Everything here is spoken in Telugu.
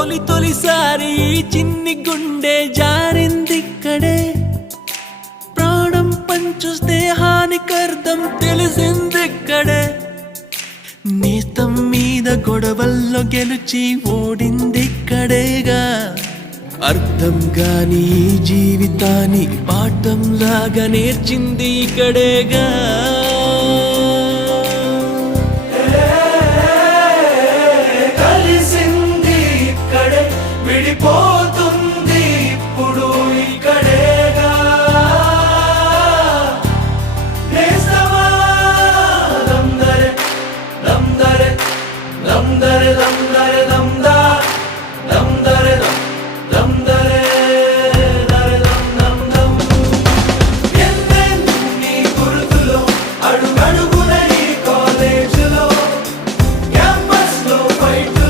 తొలిసారి చిన్ని గుండె జారిందిక్కడే, ప్రాణం పంచు స్నేహానికర్థం తెలిసిందిక్కడే, నేస్తం మీద గొడవల్లో గెలిచి ఓడిందిక్కడేగా, అర్థం కాని జీవితాన్ని పాఠం లాగా నేర్చింది ఇక్కడేగా. కలిసింది ఇక్కడే, విడిపో